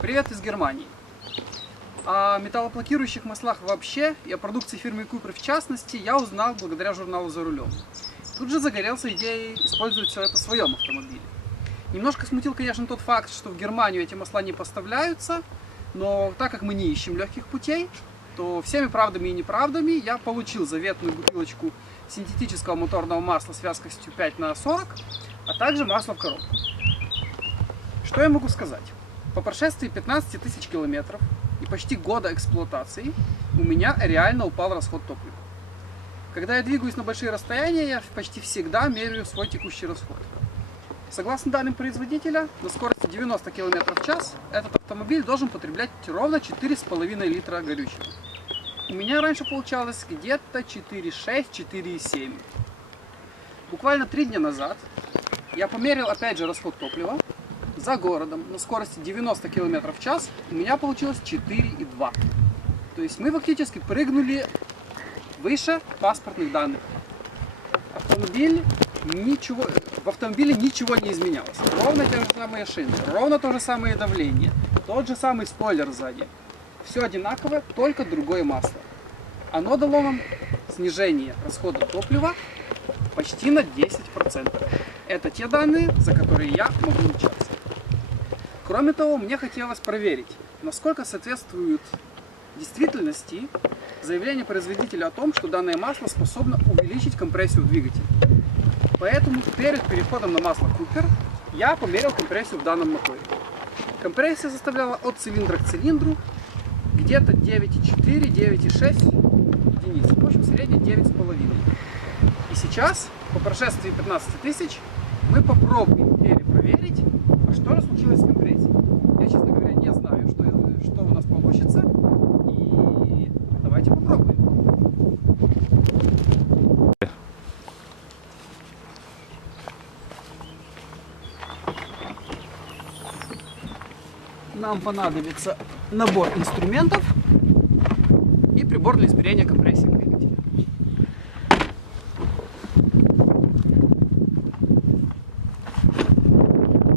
Привет из Германии. О металлоблокирующих маслах вообще и о продукции фирмы Cooper в частности я узнал благодаря журналу «За рулем». Тут же загорелся идеей использовать все это в своем автомобиле. Немножко смутил, конечно, тот факт, что в Германию эти масла не поставляются, но так как мы не ищем легких путей, то всеми правдами и неправдами я получил заветную бутылочку синтетического моторного масла с вязкостью 5/40, а также масло в коробку. Что я могу сказать? По прошествии 15 тысяч километров и почти года эксплуатации у меня реально упал расход топлива. Когда я двигаюсь на большие расстояния, я почти всегда меряю свой текущий расход. Согласно данным производителя, на скорости 90 км в час этот автомобиль должен потреблять ровно 4,5 литра горючего. У меня раньше получалось где-то 4,6-4,7. Буквально 3 дня назад я померил опять же расход топлива. За городом на скорости 90 км в час у меня получилось 4,2. То есть мы фактически прыгнули выше паспортных данных. В автомобиле ничего не изменялось. Ровно те же самые шины, ровно то же самое давление, тот же самый спойлер сзади. Все одинаковое, только другое масло. Оно дало нам снижение расхода топлива почти на 10%. Это те данные, за которые я могу ручаться. Кроме того, мне хотелось проверить, насколько соответствует действительности заявление производителя о том, что данное масло способно увеличить компрессию в двигателе. Поэтому перед переходом на масло Cooper я померил компрессию в данном моторе. Компрессия составляла от цилиндра к цилиндру где-то 9,4-9,6 единиц. В общем, средний 9,5. И сейчас, по прошествии 15 тысяч, мы попробуем перепроверить, а что же случилось с компрессией. Я, честно говоря, не знаю, что у нас получится. И давайте попробуем. Нам понадобится набор инструментов и прибор для измерения компрессии двигателя.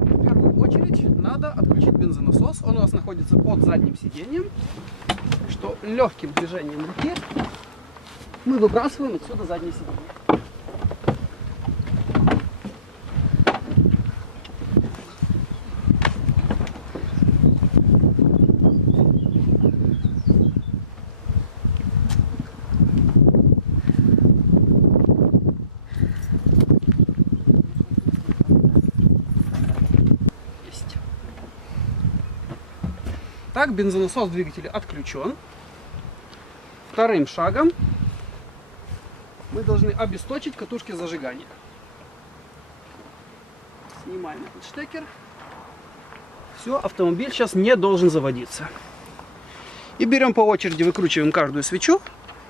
В первую очередь надо отключить бензонасос. Он у нас находится под задним сиденьем, что легким движением руки мы выбрасываем отсюда заднее сиденье. Так, бензонасос двигателя отключен. Вторым шагом мы должны обесточить катушки зажигания. Снимаем этот штекер. Все, автомобиль сейчас не должен заводиться. И берем по очереди, выкручиваем каждую свечу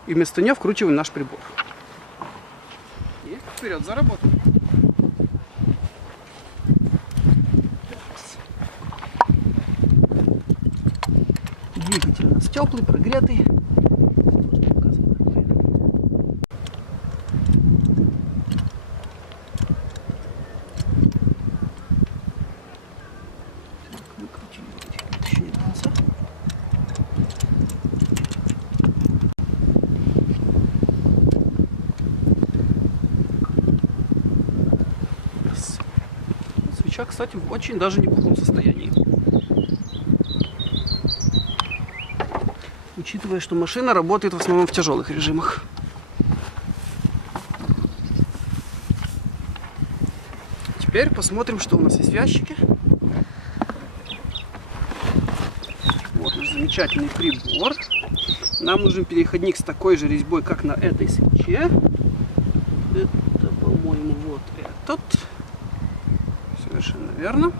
и вместо нее вкручиваем наш прибор. И вперед за работу. Двигатель у нас теплый, прогретый. Свеча, кстати, в очень даже неплохом состоянии. Учитывая, что машина работает в основном в тяжелых режимах. Теперь посмотрим, что у нас есть в ящике. Вот наш замечательный прибор. Нам нужен переходник с такой же резьбой, как на этой свече. Это, по-моему, вот этот. Совершенно верно.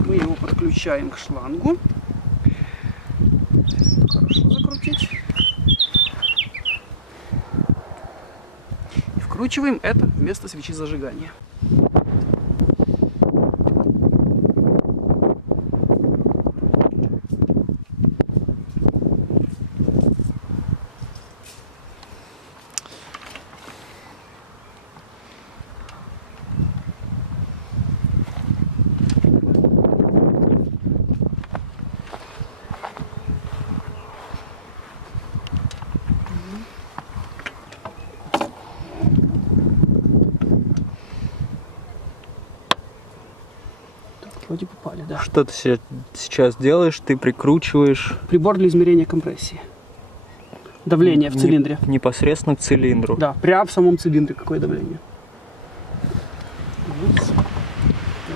Мы его подключаем к шлангу. Хорошо закрутить. И вкручиваем это вместо свечи зажигания. Вроде попали, да. Что ты сейчас делаешь? Ты прикручиваешь... Прибор для измерения компрессии. Давление в цилиндре. Непосредственно к цилиндру. Да, прямо в самом цилиндре какое давление.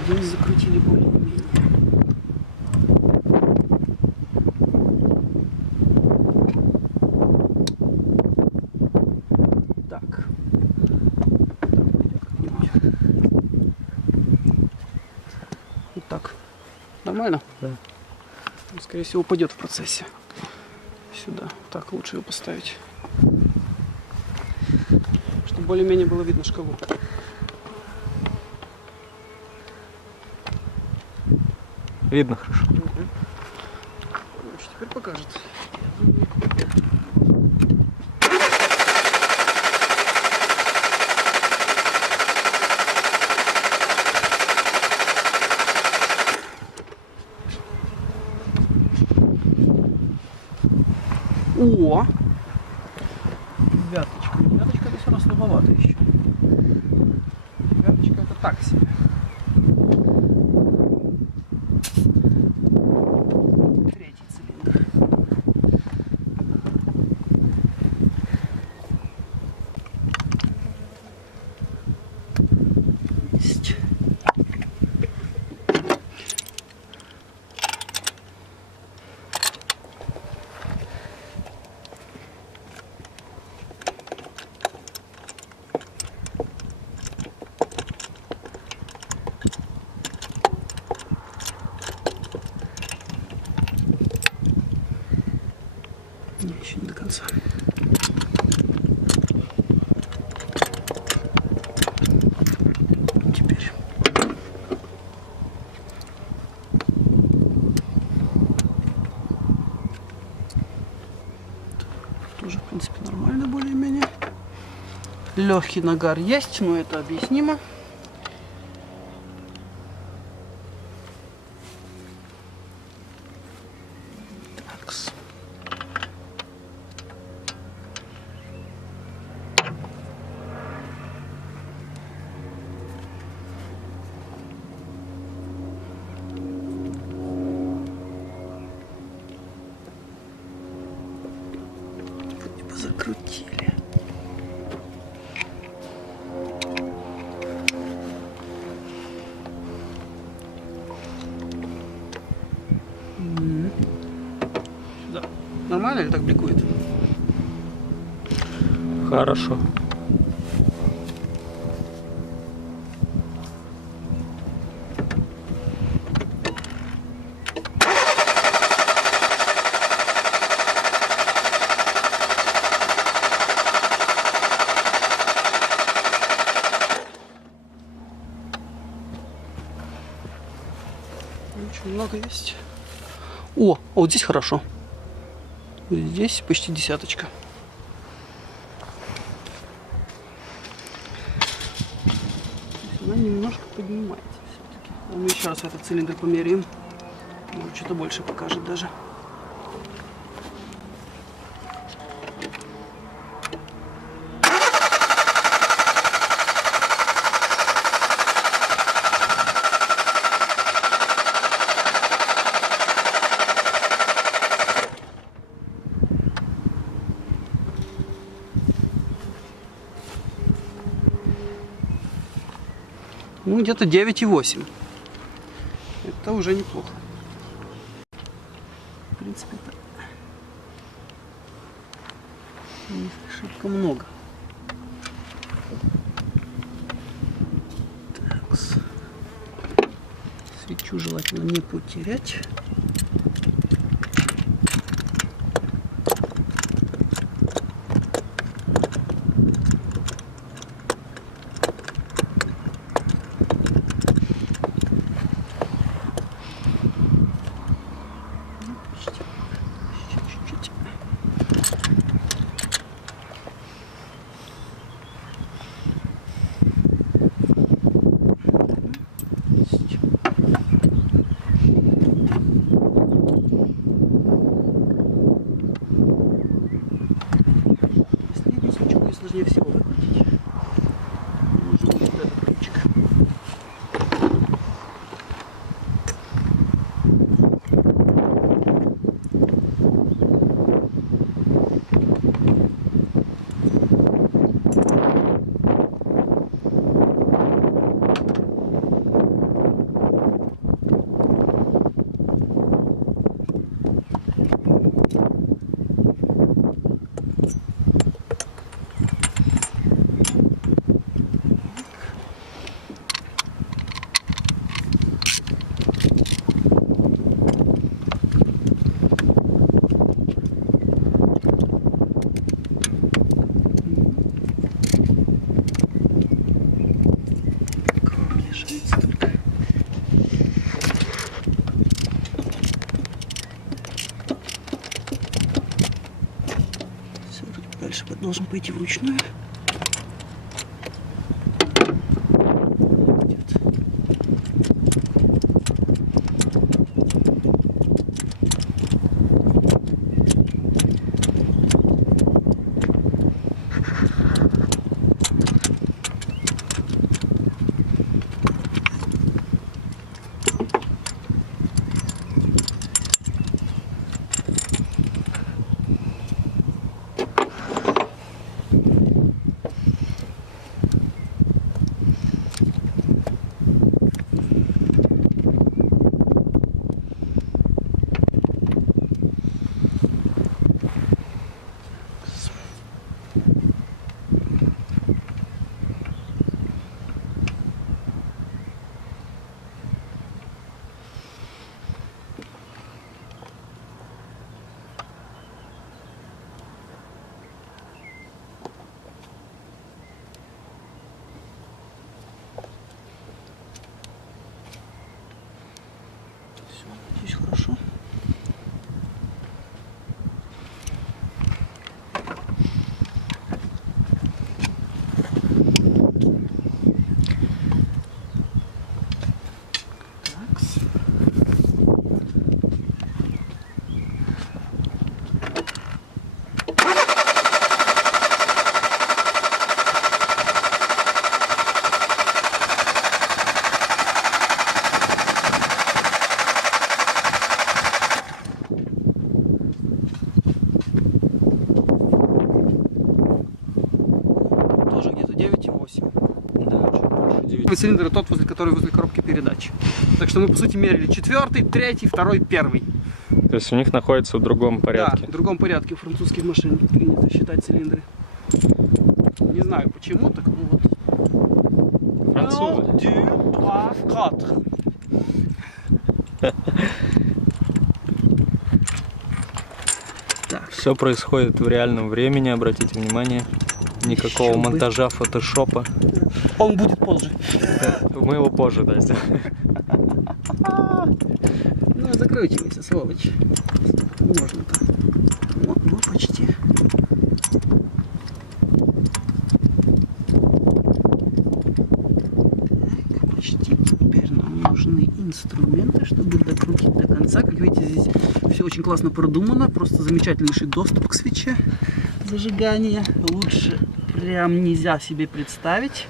Здесь закрутили более-менее. Так. Вот так. Нормально? Да. Скорее всего, упадет в процессе. Сюда. Так, лучше его поставить. Чтобы более-менее было видно шкалу. Видно хорошо. Короче, теперь покажет. О! Девяточка. Девяточка это все равно слабовато еще. Девяточка это так себе. Третий цилиндр. Есть. Еще не до конца. Теперь. Тоже, в принципе, нормально более-менее. Легкий нагар есть, но это объяснимо. Такс. Закрутили. Сюда. Нормально или так бликует? Хорошо. Очень много есть. О, вот здесь хорошо. Здесь почти десяточка. Она немножко поднимается все-таки. Мы еще раз этот цилиндр померяем. Может, что-то больше покажет даже. Ну, где-то 9,8. Это уже неплохо. В принципе, это не шибко много. Так. Свечу желательно не потерять. дальше должен пойти вручную. Здесь хорошо. Такс. Тоже где-то 9,8. Да, чуть больше 9. Цилиндр тот, который возле коробки передач. Так что мы, по сути, мерили 4-й, 3-й, 2-й, 1-й. То есть у них находится в другом Да, порядке. в другом порядке у французских машин принято считать цилиндры. Не знаю почему, так ну вот. Французы. 1, 2, 3, 4. Так, Все происходит в реальном времени, обратите внимание. Никакого Еще бы. монтажа, фотошопа. он будет позже. Мы его позже, да, сделаем. Ну, закручивайся, сволочь. Можно-то. Вот, ну, почти. Так, почти. Теперь нам нужны инструменты, чтобы докрутить до конца. Как видите, здесь все очень классно продумано. Просто замечательнейший доступ к свече зажигания. Лучше прям нельзя себе представить.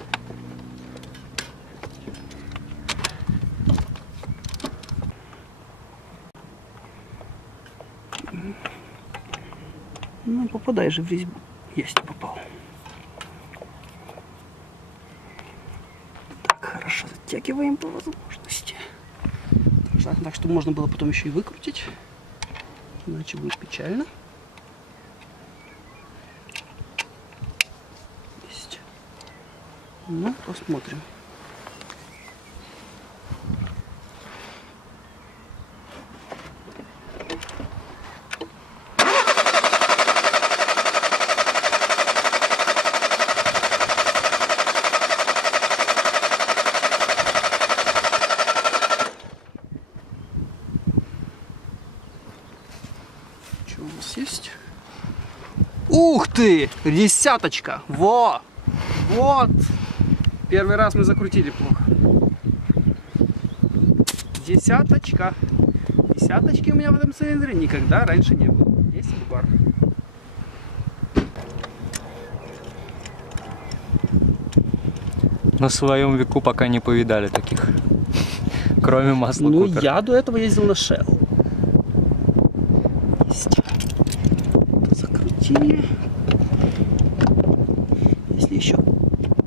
Ну, попадай же в резьбу. Есть, попал. Так, хорошо, затягиваем по возможности. Так, чтобы можно было потом еще и выкрутить. Иначе будет печально. Есть. Ну, посмотрим. Что у нас есть? Ух ты! Десяточка! Во! Вот! Первый раз мы закрутили плохо. Десяточка. Десяточки у меня в этом цилиндре никогда раньше не было. 10 бар. На своем веку пока не повидали таких. Кроме масла Ну, Купер. я до этого ездил на Shell. Есть. Закрутили. Если еще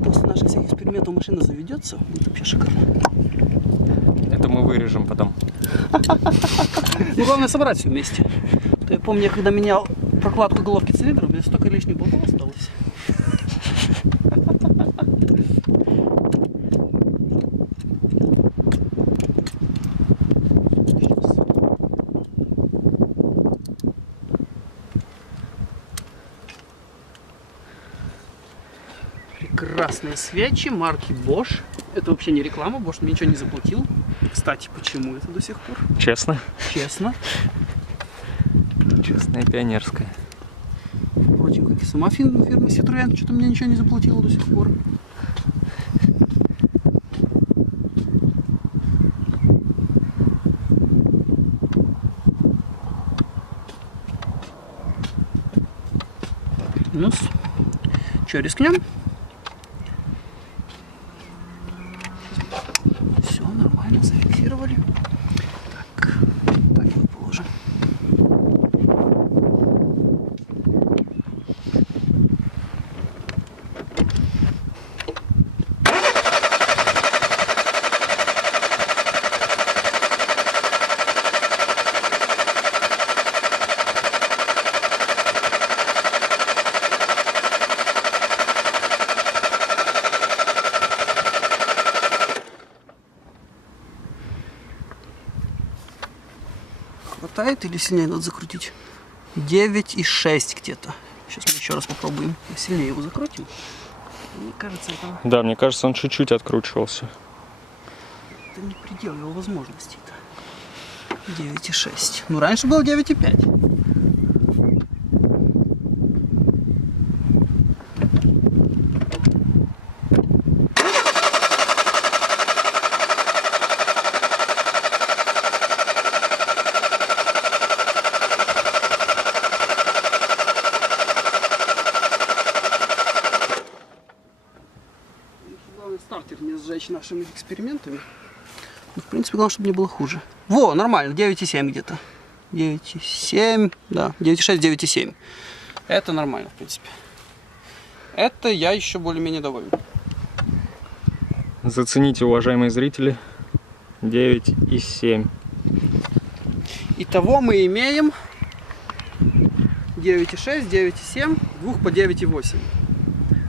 после наших всех экспериментов машина заведется, будет вообще шикарно. Это мы вырежем потом. Ну, главное собрать все вместе. То я помню, я когда менял прокладку головки цилиндра, у меня столько лишних болтов осталось. Прекрасные свечи марки Bosch. Это вообще не реклама, Bosch мне ничего не заплатил. Кстати, почему это до сих пор? Честно? Честно. Честная пионерская. Очень как и сама фирма Citroën. Что-то мне ничего не заплатила до сих пор. Ну, что, рискнем? Все нормально, зафиксировали. Так, так его положим. Хватает или сильнее надо закрутить? 9,6 где-то. Сейчас мы еще раз попробуем. Сильнее его закрутим. Мне кажется, это Да, мне кажется, он чуть-чуть откручивался. не предел его возможностей-то. 9,6. Ну, раньше было 9,5. Главное, стартер не сжечь нашими экспериментами. Ну, в принципе, главное, чтобы не было хуже. Во, нормально, 9,7 где-то. 9,7, да, 9,6, 9,7. Это нормально, в принципе. Это я еще более-менее доволен. Зацените, уважаемые зрители, 9,7. Итого мы имеем 9,6, 9,7, двух по 9,8.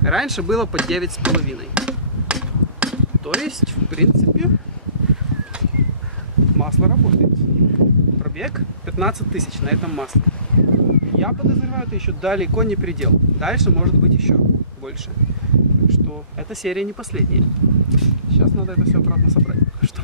Раньше было по 9,5. То есть, в принципе, масло работает. Пробег 15 тысяч на этом масле. Я подозреваю, это еще далеко не предел. Дальше может быть еще больше. Так что эта серия не последняя. Сейчас надо это все обратно собрать. Пока что.